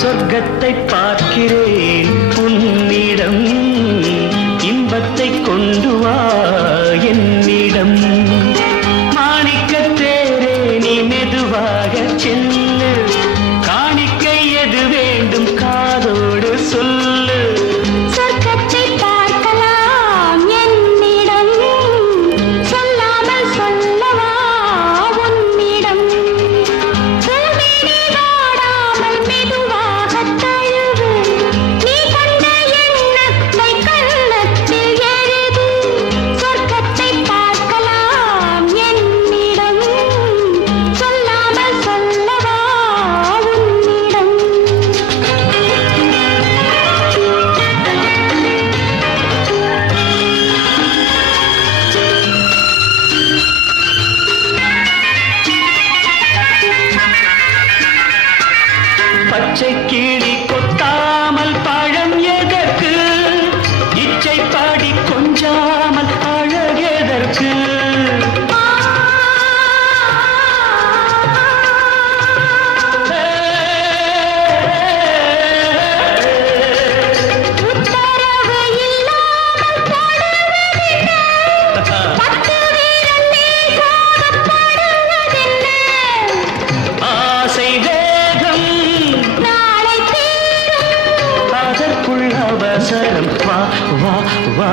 சொர்க்கத்தை பார்க்கிறேன் உன்னிடம், இன்பத்தை கொண்டு வா என்னிடம். மாணிக்கத் தேரே நீ மெதுவாக செல்லு, காணிக்கை எது வேண்டும் காதோடு சொல்லு. சொர்க்கத்தை பார்க்கலாம் என்னிடம், சொல்லாமல் சொல்லவா உன்னிடம். பூமினி வாடாமல் மெதுவாக தழுவு, நீ கண்ட எண்ணத்தை கண்ணத்தில் எழுது. சொர்க்கத்தை பார்க்கலாம் என்னிடம், சொல்லாமல் சொல்லவா உன்னிடம். பச்சை கிளி கொத்தாமல் பழம் எதற்கு, இச்சை பாடி கொஞ்சாமல் அழகெதற்கு. உத்தரவு இல்லாமல் தொடுவதென்ன, பத்து வீரன் தேசப்படுவதென்ன. ஆசை வேகம் நாளை தீரும் அதற்குள் அவசரம், வா வா வா